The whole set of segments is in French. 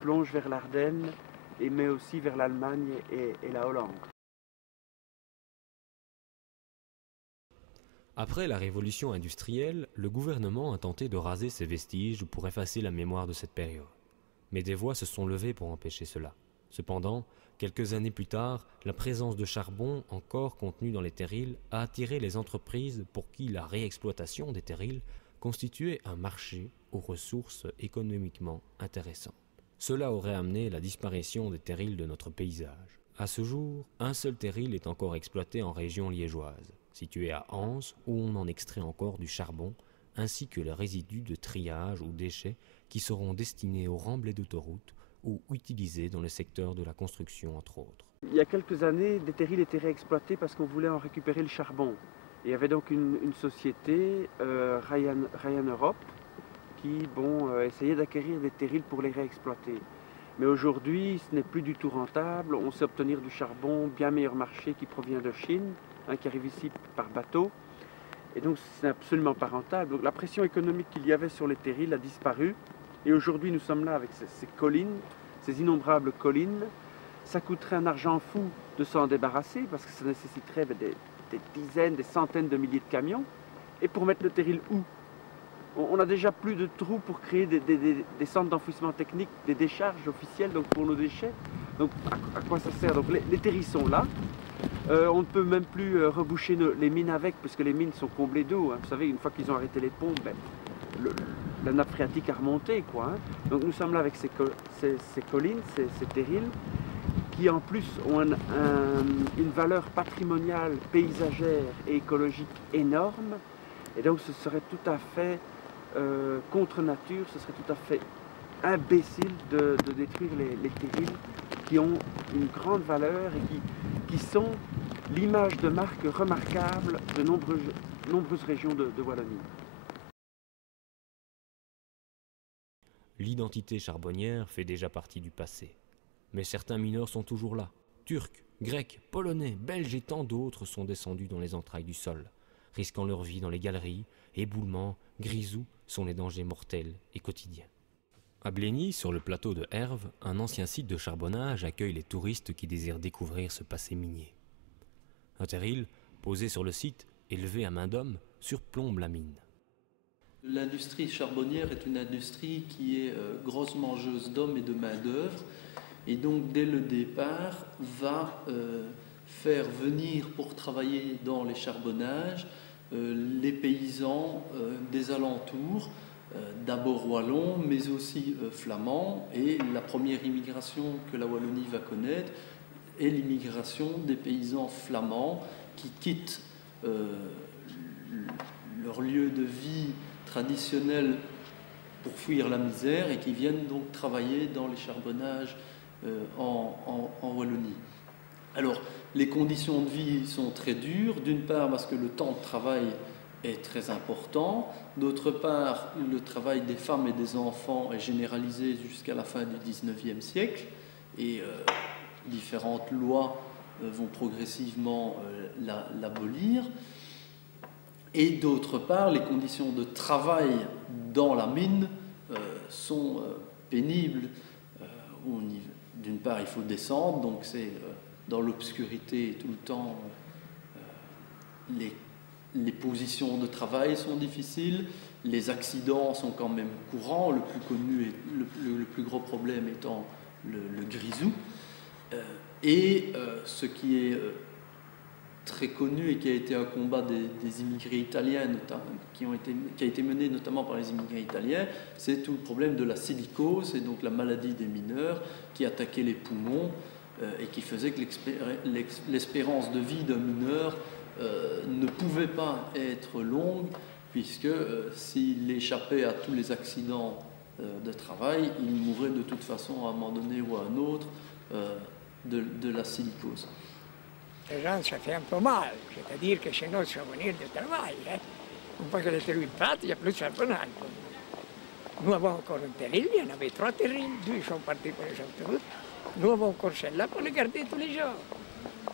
plonge vers l'Ardenne, mais aussi vers l'Allemagne et la Hollande. Après la révolution industrielle, le gouvernement a tenté de raser ces vestiges pour effacer la mémoire de cette période. Mais des voix se sont levées pour empêcher cela. Cependant, quelques années plus tard, la présence de charbon encore contenu dans les terrils a attiré les entreprises pour qui la réexploitation des terrils constituait un marché aux ressources économiquement intéressantes. Cela aurait amené la disparition des terrils de notre paysage. À ce jour, un seul terril est encore exploité en région liégeoise, situé à Anse, où on en extrait encore du charbon, ainsi que les résidus de triage ou déchets qui seront destinés aux remblais d'autoroutes ou utilisés dans le secteur de la construction entre autres. Il y a quelques années, des terrils étaient réexploités parce qu'on voulait en récupérer le charbon. Et il y avait donc une société, Ryan Europe, qui essayait d'acquérir des terrils pour les réexploiter. Mais aujourd'hui, ce n'est plus du tout rentable. On sait obtenir du charbon bien meilleur marché qui provient de Chine, qui arrive ici par bateau. Et donc, ce n'est absolument pas rentable. Donc, la pression économique qu'il y avait sur les terrils a disparu. Et aujourd'hui, nous sommes là avec ces collines, ces innombrables collines. Ça coûterait un argent fou de s'en débarrasser parce que ça nécessiterait des dizaines, des centaines de milliers de camions. Et pour mettre le terril où? On n'a déjà plus de trous pour créer des centres d'enfouissement technique, des décharges officielles donc pour nos déchets. Donc à quoi ça sert? Donc les terrils sont là. On ne peut même plus reboucher les mines avec, parce que les mines sont comblées d'eau. Vous savez, une fois qu'ils ont arrêté les pompes, la nappe phréatique a remonté. Donc nous sommes là avec ces collines, ces terrils, qui en plus ont une valeur patrimoniale, paysagère et écologique énorme. Et donc ce serait tout à fait contre nature, ce serait tout à fait imbécile de détruire les terrils qui ont une grande valeur et qui sont l'image de marque remarquable de nombreuses régions de Wallonie. L'identité charbonnière fait déjà partie du passé. Mais certains mineurs sont toujours là. Turcs, Grecs, Polonais, Belges et tant d'autres sont descendus dans les entrailles du sol, risquant leur vie dans les galeries, éboulements, grisous sont les dangers mortels et quotidiens. À Blény, sur le plateau de Herve, un ancien site de charbonnage accueille les touristes qui désirent découvrir ce passé minier. Un terril, posé sur le site, élevé à main d'homme, surplombe la mine. L'industrie charbonnière est une industrie qui est grosse mangeuse d'hommes et de main-d'œuvre, et donc dès le départ va faire venir pour travailler dans les charbonnages les paysans des alentours, d'abord wallons, mais aussi flamands, et la première immigration que la Wallonie va connaître est l'immigration des paysans flamands qui quittent leur lieu de vie traditionnel pour fuir la misère et qui viennent donc travailler dans les charbonnages en Wallonie. Alors, les conditions de vie sont très dures, d'une part parce que le temps de travail est très important, d'autre part le travail des femmes et des enfants est généralisé jusqu'à la fin du XIXe siècle et différentes lois vont progressivement l'abolir. Et d'autre part, les conditions de travail dans la mine sont pénibles. D'une part, il faut descendre, donc c'est dans l'obscurité tout le temps. Les positions de travail sont difficiles, les accidents sont quand même courants, le plus connu et le plus gros problème étant le grisou. Et ce qui est très connu et qui a été un combat des immigrés italiens, qui a été mené notamment par les immigrés italiens, c'est tout le problème de la silicose, et donc la maladie des mineurs qui attaquait les poumons et qui faisait que l'espérance de vie d'un mineur ne pouvait pas être longue, puisque s'il échappait à tous les accidents de travail, il mourrait de toute façon à un moment donné ou à un autre de la silicose. Les gens, ça fait un peu mal, c'est-à-dire que chez nous, c'est venir de travail. Une fois que le terril part, il n'y a plus de charbonnage. Nous avons encore un terril, il y en avait 3 terrils, 2 sont partis pour les autoroutes. Nous avons encore celle-là pour les garder tous les jours.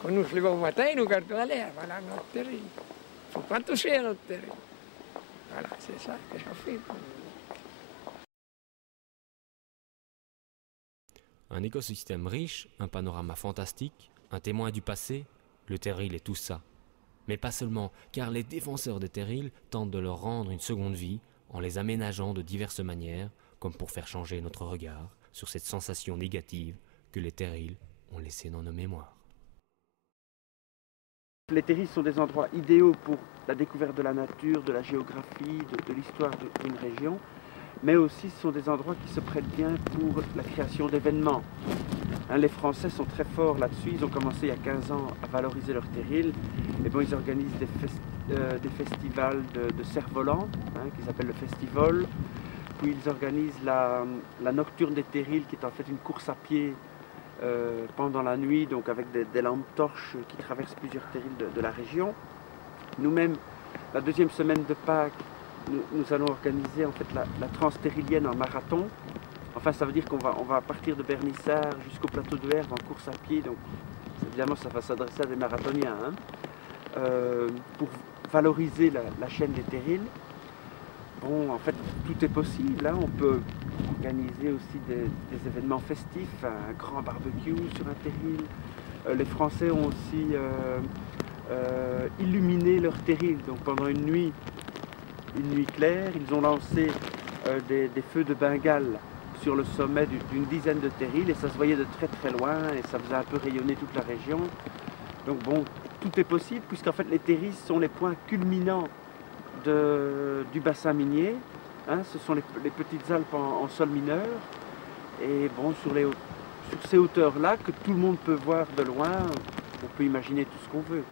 Quand nous se levons au matin, nous gardons à l'air, voilà notre terril. Il ne faut pas toucher à notre terril. Voilà, c'est ça que ça fait. Un écosystème riche, un panorama fantastique, un témoin du passé, le terril est tout ça. Mais pas seulement, car les défenseurs des terrils tentent de leur rendre une seconde vie en les aménageant de diverses manières, comme pour faire changer notre regard sur cette sensation négative que les terrils ont laissée dans nos mémoires. Les terrils sont des endroits idéaux pour la découverte de la nature, de la géographie, de l'histoire d'une région, mais aussi ce sont des endroits qui se prêtent bien pour la création d'événements. Les Français sont très forts là-dessus, ils ont commencé il y a 15 ans à valoriser leurs terrils. Et bon, ils organisent des festivals de cerfs-volants, qu'ils appellent le festival. Puis ils organisent la nocturne des terrils, qui est en fait une course à pied pendant la nuit, donc avec des lampes torches qui traversent plusieurs terrils de la région. Nous-mêmes, la deuxième semaine de Pâques, nous allons organiser en fait la transterrilienne en marathon. Enfin, ça veut dire qu'on va partir de Bernissart jusqu'au plateau de Herve en course à pied. Donc, évidemment, ça va s'adresser à des marathoniens. Pour valoriser la chaîne des terrils. Bon, en fait, tout est possible. On peut organiser aussi des événements festifs, un grand barbecue sur un terril. Les Français ont aussi illuminé leur terril. Donc, pendant une nuit claire, ils ont lancé des feux de Bengale sur le sommet d'une dizaine de terrils et ça se voyait de très très loin et ça faisait un peu rayonner toute la région. Donc bon, tout est possible puisqu'en fait les terrils sont les points culminants du bassin minier. Ce sont les petites Alpes en sol mineur et bon, sur ces hauteurs-là que tout le monde peut voir de loin, on peut imaginer tout ce qu'on veut.